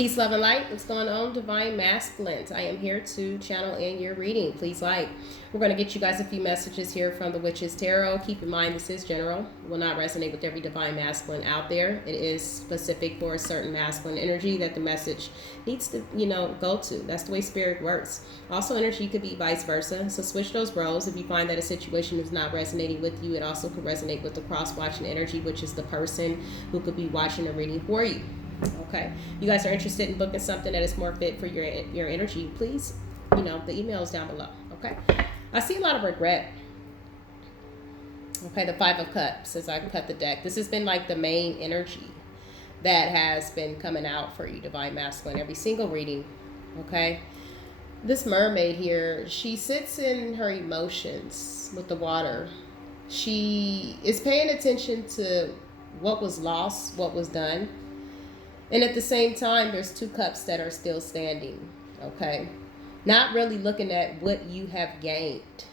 Peace, love, and light. What's going on, Divine Masculines? I am here to channel in your reading. Please like. We're going to get you guys a few messages here from the Witch's Tarot. Keep in mind, this is general. It will not resonate with every Divine Masculine out there. It is specific for a certain masculine energy that the message needs to, go to. That's the way spirit works. Also, energy could be vice versa. So switch those roles. If you find that a situation is not resonating with you, it also could resonate with the cross-watching energy, which is the person who could be watching the reading for you. Okay, you guys are interested in booking something that is more fit for your energy, please, the email is down below. Okay, I see a lot of regret. Okay, the Five of Cups as I cut the deck. This has been like the main energy that has been coming out for you, Divine Masculine, every single reading. Okay, this mermaid here, she sits in her emotions with the water. She is paying attention to what was lost, what was done. And at the same time, there's two cups that are still standing, okay? Not really looking at what you have gained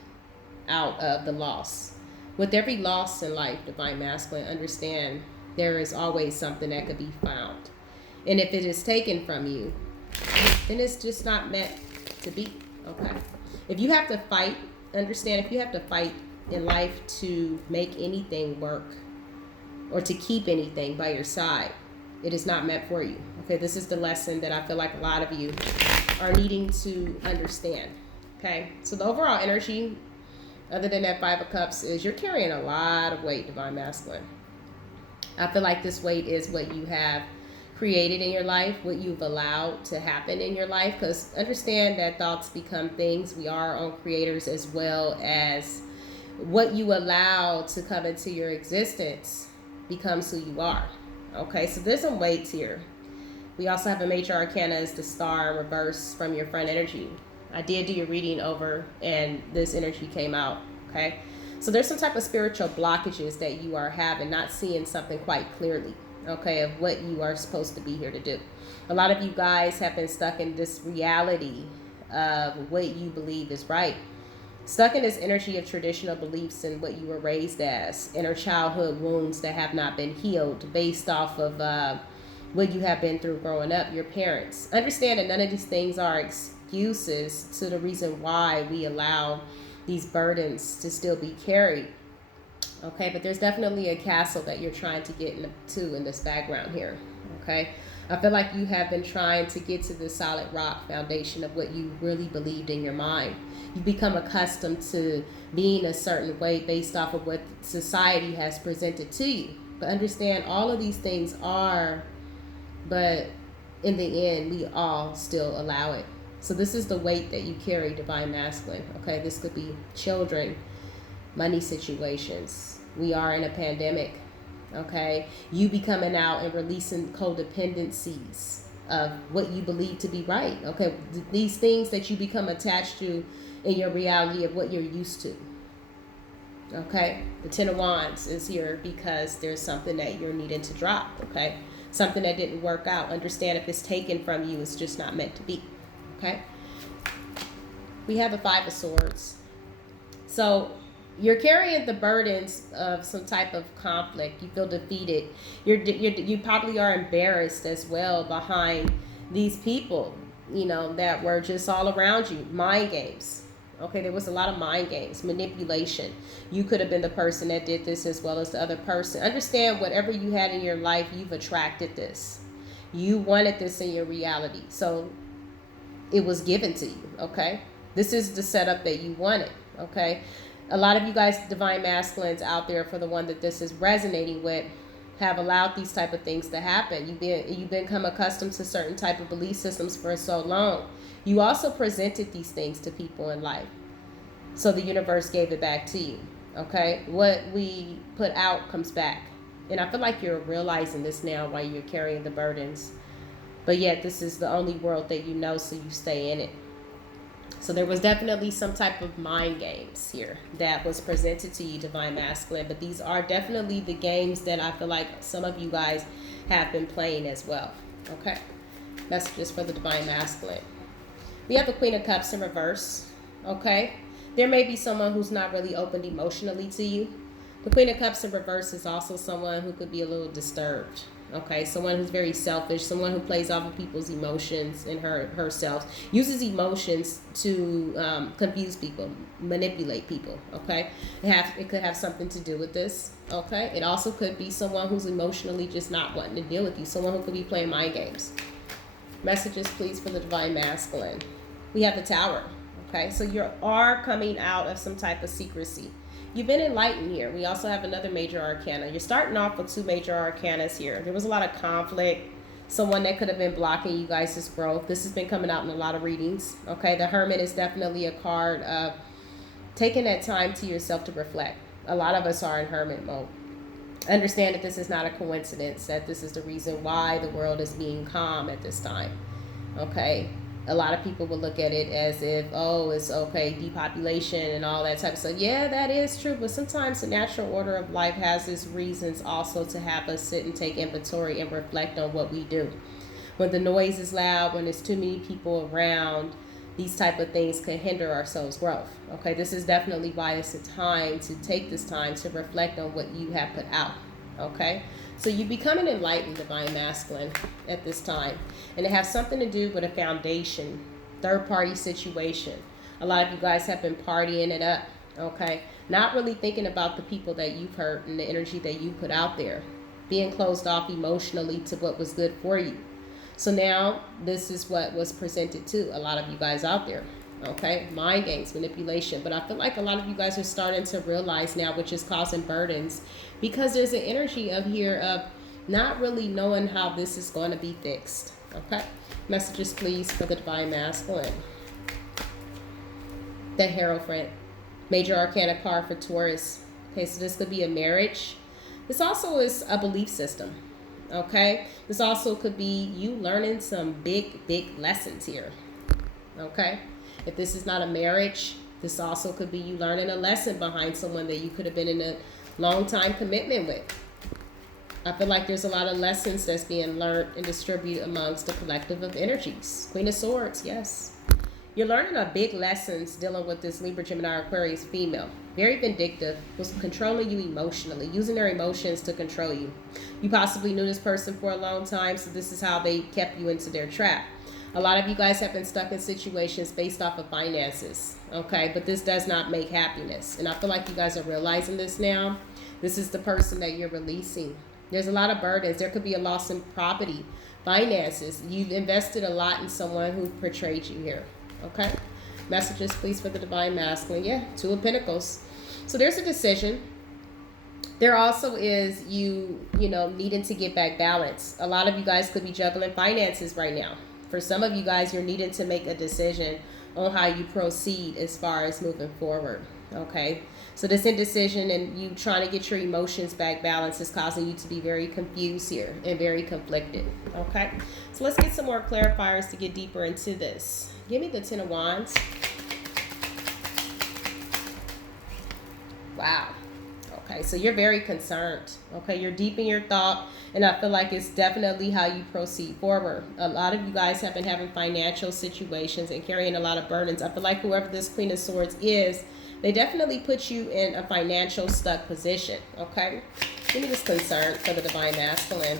out of the loss. With every loss in life, Divine Masculine, understand there is always something that could be found. And if it is taken from you, then it's just not meant to be, okay? If you have to fight, understand, if you have to fight in life to make anything work or to keep anything by your side, it is not meant for you. Okay, this is the lesson that I feel like a lot of you are needing to understand. Okay, so the overall energy, other than that Five of Cups, is you're carrying a lot of weight, Divine Masculine. I feel like this weight is what you have created in your life, what you've allowed to happen in your life, because understand that thoughts become things. We are our own creators, as well as what you allow to come into your existence becomes who you are. Okay, so there's some weights here. We also have a major arcana as the star in reverse from your front energy. I did do your reading over and this energy came out, okay? So there's some type of spiritual blockages that you are having, not seeing something quite clearly, okay, of what you are supposed to be here to do. A lot of you guys have been stuck in this reality of what you believe is right. Stuck in this energy of traditional beliefs and what you were raised as, inner childhood wounds that have not been healed based off of what you have been through growing up, your parents. Understand that none of these things are excuses to the reason why we allow these burdens to still be carried. Okay, but there's definitely a castle that you're trying to get into in this background here. Okay, I feel like you have been trying to get to the solid rock foundation of what you really believed in your mind. You become accustomed to being a certain way based off of what society has presented to you. But understand, all of these things are, but in the end, we all still allow it. So this is the weight that you carry, Divine Masculine. Okay, this could be children, money situations. We are in a pandemic. Okay, you be coming out and releasing codependencies of what you believe to be right. Okay, these things that you become attached to in your reality of what you're used to. Okay, the Ten of Wands is here because there's something that you're needing to drop. Okay, something that didn't work out. Understand, if it's taken from you, it's just not meant to be. Okay, we have a Five of Swords. So you're carrying the burdens of some type of conflict. You feel defeated. You probably are embarrassed as well behind these people, that were just all around you. Mind games. Okay, there was a lot of mind games, manipulation. You could have been the person that did this as well as the other person. Understand, whatever you had in your life, you've attracted this. You wanted this in your reality. So it was given to you, okay? This is the setup that you wanted, okay? A lot of you guys, Divine Masculines out there, for the one that this is resonating with, have allowed these type of things to happen. You've become accustomed to certain type of belief systems for so long. You also presented these things to people in life. So the universe gave it back to you, okay? What we put out comes back. And I feel like you're realizing this now while you're carrying the burdens. But yet this is the only world that you know, so you stay in it. So there was definitely some type of mind games here that was presented to you, Divine Masculine. But these are definitely the games that I feel like some of you guys have been playing as well. Okay. Messages for the Divine Masculine. We have the Queen of Cups in reverse. Okay. There may be someone who's not really opened emotionally to you. The Queen of Cups in reverse is also someone who could be a little disturbed. Okay, someone who's very selfish, someone who plays off of people's emotions and herself, uses emotions to confuse people, manipulate people. Okay, it could have something to do with this. Okay, it also could be someone who's emotionally just not wanting to deal with you, someone who could be playing mind games. Messages, please, for the Divine Masculine. We have the Tower. Okay, so you are coming out of some type of secrecy. You've been enlightened here. We also have another major arcana. You're starting off with two major arcanas here. There was a lot of conflict. Someone that could have been blocking you guys' growth. This has been coming out in a lot of readings. Okay, the Hermit is definitely a card of taking that time to yourself to reflect. A lot of us are in Hermit mode. Understand that this is not a coincidence, that this is the reason why the world is being calm at this time. Okay, a lot of people will look at it as if, oh, it's okay, depopulation and all that type of stuff. Yeah, that is true, but sometimes the natural order of life has its reasons also to have us sit and take inventory and reflect on what we do. When the noise is loud, when there's too many people around, these type of things can hinder our soul's growth. Okay, this is definitely why it's a time to take this time to reflect on what you have put out. Okay, so you become an enlightened Divine Masculine at this time, and it has something to do with a foundation, third-party situation. A lot of you guys have been partying it up. Okay, not really thinking about the people that you've hurt and the energy that you put out there, being closed off emotionally to what was good for you. So now this is what was presented to a lot of you guys out there. Okay, mind games, manipulation. But I feel like a lot of you guys are starting to realize now, which is causing burdens, because there's an energy of here of not really knowing how this is going to be fixed. Okay, messages, please, for the Divine Masculine. The Hierophant, major arcana card for Taurus. Okay, so this could be a marriage. This also is a belief system. Okay, this also could be you learning some big lessons here. Okay, if this is not a marriage, this also could be you learning a lesson behind someone that you could have been in a long time commitment with. I feel like there's a lot of lessons that's being learned and distributed amongst the collective of energies. Queen of Swords, yes. You're learning a big lessons dealing with this Libra, Gemini, Aquarius female. Very vindictive, was controlling you emotionally, using their emotions to control you. You possibly knew this person for a long time, so this is how they kept you into their trap. A lot of you guys have been stuck in situations based off of finances, okay? But this does not make happiness. And I feel like you guys are realizing this now. This is the person that you're releasing. There's a lot of burdens. There could be a loss in property, finances. You've invested a lot in someone who portrayed you here. Okay, messages, please, for the Divine Masculine. Yeah, Two of Pentacles. So there's a decision. There also is you know, needing to get back balance. A lot of you guys could be juggling finances right now. For some of you guys, you're needing to make a decision on how you proceed as far as moving forward. Okay, so this indecision and you trying to get your emotions back balance is causing you to be very confused here and very conflicted. Okay, so let's get some more clarifiers to get deeper into this. Give me the Ten of Wands. Wow. Okay, so you're very concerned. Okay, you're deep in your thought, and I feel like it's definitely how you proceed forward. A lot of you guys have been having financial situations and carrying a lot of burdens. I feel like whoever this Queen of Swords is, they definitely put you in a financial stuck position. Okay, give me this concern for the Divine Masculine.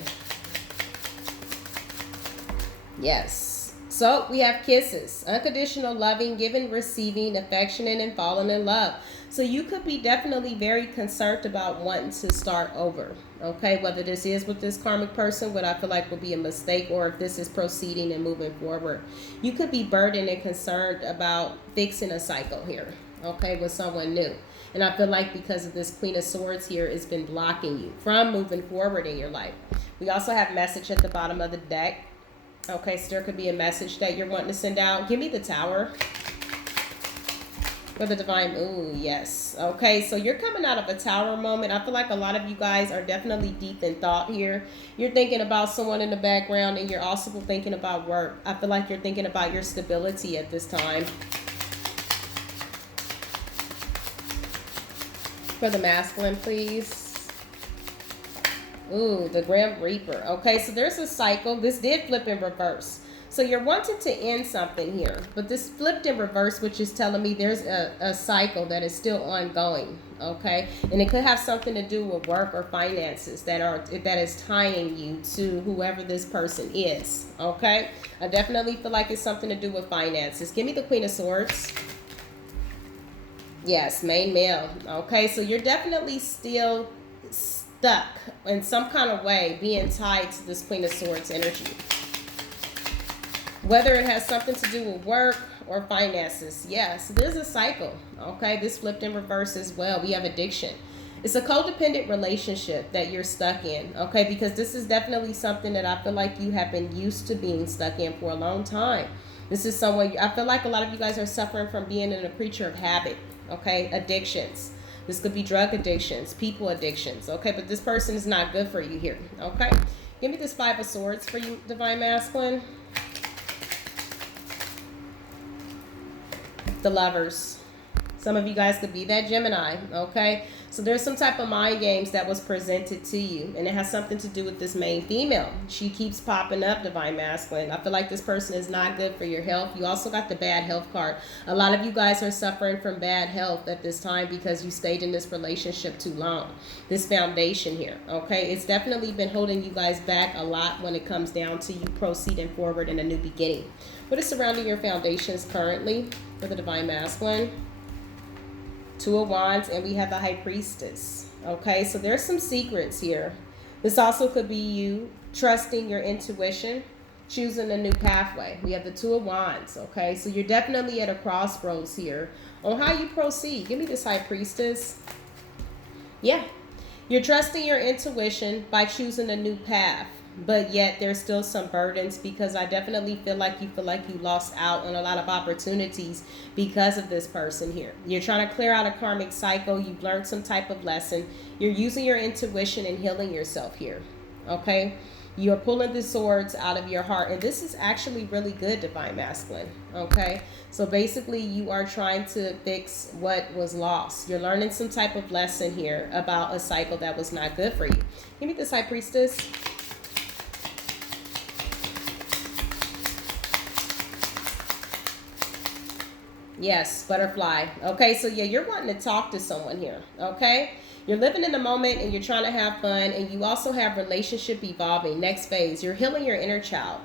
Yes. So we have kisses, unconditional loving, giving, receiving, affectionate, and falling in love. So you could be definitely very concerned about wanting to start over. Okay, whether this is with this karmic person, what I feel like will be a mistake, or if this is proceeding and moving forward. You could be burdened and concerned about fixing a cycle here. Okay, with someone new. And I feel like because of this Queen of Swords here, it's been blocking you from moving forward in your life. We also have message at the bottom of the deck. Okay, so there could be a message that you're wanting to send out. Give me the Tower. For the Divine, ooh, yes. Okay, so you're coming out of a Tower moment. I feel like a lot of you guys are definitely deep in thought here. You're thinking about someone in the background, and you're also thinking about work. I feel like you're thinking about your stability at this time. For the Masculine, please. Ooh, the Grim Reaper. Okay, so there's a cycle. This did flip in reverse. So you're wanting to end something here, but this flipped in reverse, which is telling me there's a cycle that is still ongoing, okay? And it could have something to do with work or finances that is tying you to whoever this person is, okay? I definitely feel like it's something to do with finances. Give me the Queen of Swords. Yes, main male. Okay, so you're definitely still stuck in some kind of way being tied to this Queen of Swords energy. Whether it has something to do with work or finances. Yes, there's a cycle. Okay, this flipped in reverse as well. We have addiction. It's a codependent relationship that you're stuck in. Okay, because this is definitely something that I feel like you have been used to being stuck in for a long time. This is someone, I feel like a lot of you guys are suffering from being in a creature of habit. Okay, addictions. This could be drug addictions, people addictions. Okay, but this person is not good for you here. Okay, give me this Five of Swords for you, Divine Masculine. The Lovers. Some of you guys could be that Gemini, okay? So there's some type of mind games that was presented to you, and it has something to do with this main female. She keeps popping up, Divine Masculine. I feel like this person is not good for your health. You also got the bad health card. A lot of you guys are suffering from bad health at this time because you stayed in this relationship too long. This foundation here, okay? It's definitely been holding you guys back a lot when it comes down to you proceeding forward in a new beginning. What is surrounding your foundations currently for the Divine Masculine? Two of Wands, and we have the High Priestess. Okay, so there's some secrets here. This also could be you trusting your intuition, choosing a new pathway. We have the Two of Wands. Okay, so you're definitely at a crossroads here on how you proceed. Give me this High Priestess. Yeah, you're trusting your intuition by choosing a new path. But yet there's still some burdens, because I definitely feel like you lost out on a lot of opportunities because of this person here. You're trying to clear out a karmic cycle. You've learned some type of lesson. You're using your intuition and healing yourself here. Okay? You're pulling the swords out of your heart. And this is actually really good, Divine Masculine. Okay? So basically you are trying to fix what was lost. You're learning some type of lesson here about a cycle that was not good for you. Give me this High Priestess. Yes, butterfly. Okay, so yeah, you're wanting to talk to someone here, okay? You're living in the moment and you're trying to have fun, and you also have relationship evolving. Next phase, you're healing your inner child.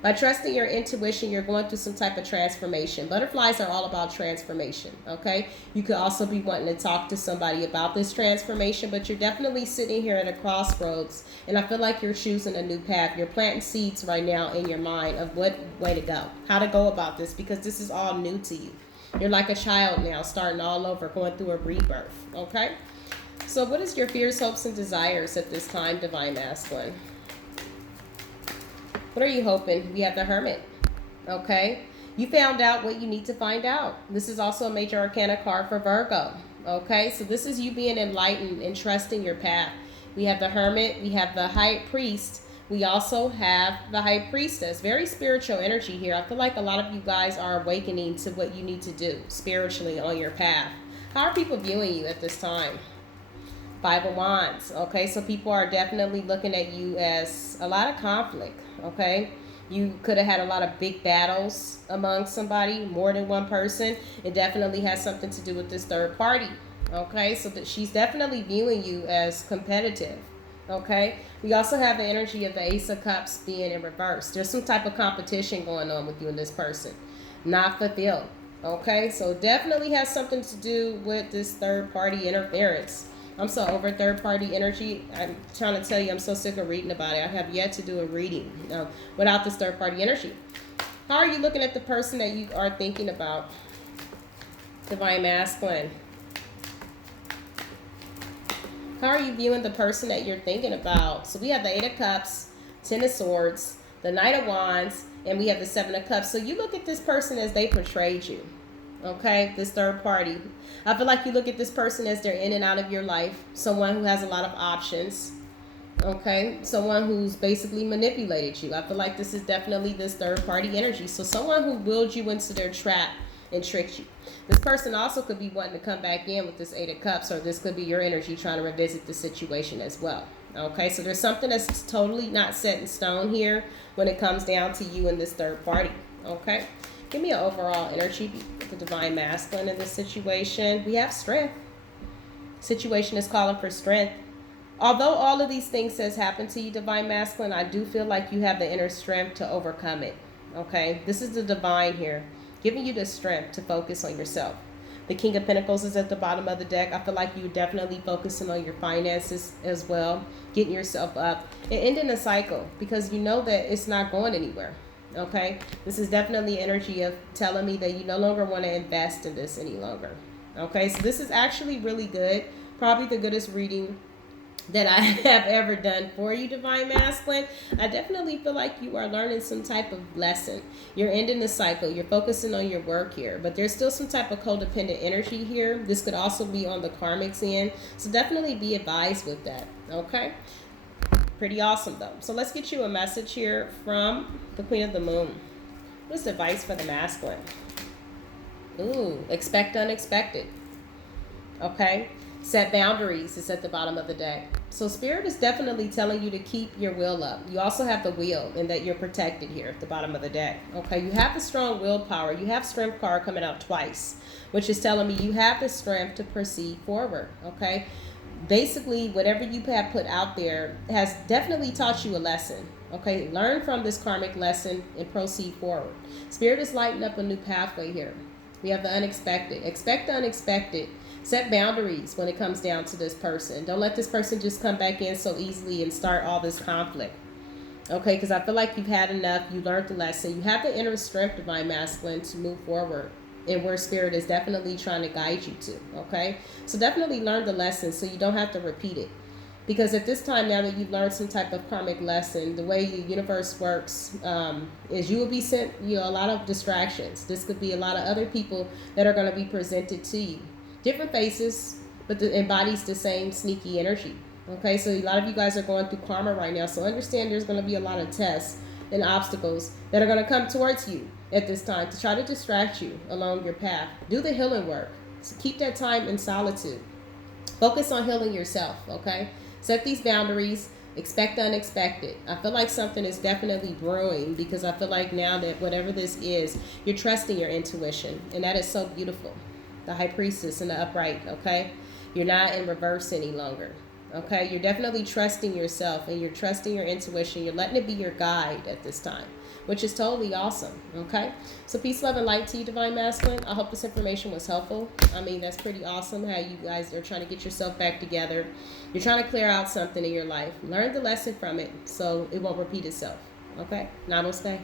By trusting your intuition, you're going through some type of transformation. Butterflies are all about transformation, okay? You could also be wanting to talk to somebody about this transformation, but you're definitely sitting here at a crossroads, and I feel like you're choosing a new path. You're planting seeds right now in your mind of what way to go, how to go about this, because this is all new to you. You're like a child now, starting all over, going through a rebirth, okay? So what is your fears, hopes, and desires at this time, Divine Masculine? What are you hoping? We have the Hermit, okay? You found out what you need to find out. This is also a major arcana card for Virgo, okay? So this is you being enlightened and trusting your path. We have the Hermit. We have the High Priest. We also have the High Priestess. Very spiritual energy here. I feel like a lot of you guys are awakening to what you need to do spiritually on your path. How are people viewing you at this time? Five of Wands. Okay, so people are definitely looking at you as a lot of conflict. Okay, you could have had a lot of big battles among somebody, more than one person. It definitely has something to do with this third party. Okay, so that she's definitely viewing you as competitive. Okay, we also have the energy of the Ace of Cups being in reverse. There's some type of competition going on with you and this person, not fulfilled. Okay, so definitely has something to do with this third party interference. I'm so over third party energy. I'm trying to tell you, I'm so sick of reading about it. I have yet to do a reading without this third party energy. How are you looking at the person that you are thinking about? Divine Masculine. How are you viewing the person that you're thinking about? So we have the Eight of Cups, Ten of Swords, the Knight of Wands, and we have the Seven of Cups. So you look at this person as they portrayed you. Okay, this third party. I feel like you look at this person as they're in and out of your life. Someone who has a lot of options. Okay, someone who's basically manipulated you. I feel like this is definitely this third party energy. So someone who willed you into their trap and tricked you. This person also could be wanting to come back in with this Eight of Cups, or this could be your energy trying to revisit the situation as well. Okay, so there's something that's totally not set in stone here when it comes down to you and this third party. Okay, give me an overall energy, the divine masculine in this situation. We have strength. Situation is calling for strength. Although all of these things has happened to you, divine masculine, I do feel like you have the inner strength to overcome it. Okay, this is the divine here, giving you the strength to focus on yourself. The King of Pentacles is at the bottom of the deck. I feel like you're definitely focusing on your finances as well, getting yourself up and ending a cycle because you know that it's not going anywhere. Okay, this is definitely energy of telling me that you no longer want to invest in this any longer. Okay, so this is actually really good. Probably the goodest reading that I have ever done for you, divine masculine. I definitely feel like you are learning some type of lesson. You're ending the cycle. You're focusing on your work here, but there's still some type of codependent energy here. This could also be on the karmic's end, so definitely be advised with that. Okay, pretty awesome though. So let's get you a message here from the Queen of the Moon. What's the advice for the masculine? Ooh, expect unexpected. Okay, set boundaries is at the bottom of the deck. So spirit is definitely telling you to keep your will up. You also have the wheel and that you're protected here at the bottom of the deck. Okay, you have the strong willpower. You have strength card coming out twice, which is telling me you have the strength to proceed forward. Okay, basically whatever you have put out there has definitely taught you a lesson. Okay, learn from this karmic lesson and proceed forward. Spirit is lighting up a new pathway here. We have the unexpected. Expect the unexpected. Set boundaries when it comes down to this person. Don't let this person just come back in so easily and start all this conflict. Okay, because I feel like you've had enough. You learned the lesson. You have the inner strength, divine masculine, to move forward and where spirit is definitely trying to guide you to. Okay, so definitely learn the lesson so you don't have to repeat it. Because at this time, now that you've learned some type of karmic lesson, the way the universe works is you will be sent a lot of distractions. This could be a lot of other people that are going to be presented to you. Different faces, but it embodies the same sneaky energy. Okay, so a lot of you guys are going through karma right now. So understand there's going to be a lot of tests and obstacles that are going to come towards you at this time to try to distract you along your path. Do the healing work. So keep that time in solitude. Focus on healing yourself, okay? Set these boundaries. Expect the unexpected. I feel like something is definitely brewing because I feel like now that whatever this is, you're trusting your intuition. And that is so beautiful. The High Priestess and the Upright, okay? You're not in reverse any longer, okay? You're definitely trusting yourself and you're trusting your intuition. You're letting it be your guide at this time, which is totally awesome, okay? So peace, love, and light to you, divine masculine. I hope this information was helpful. I mean, that's pretty awesome how you guys are trying to get yourself back together. You're trying to clear out something in your life. Learn the lesson from it so it won't repeat itself, okay? Namaste.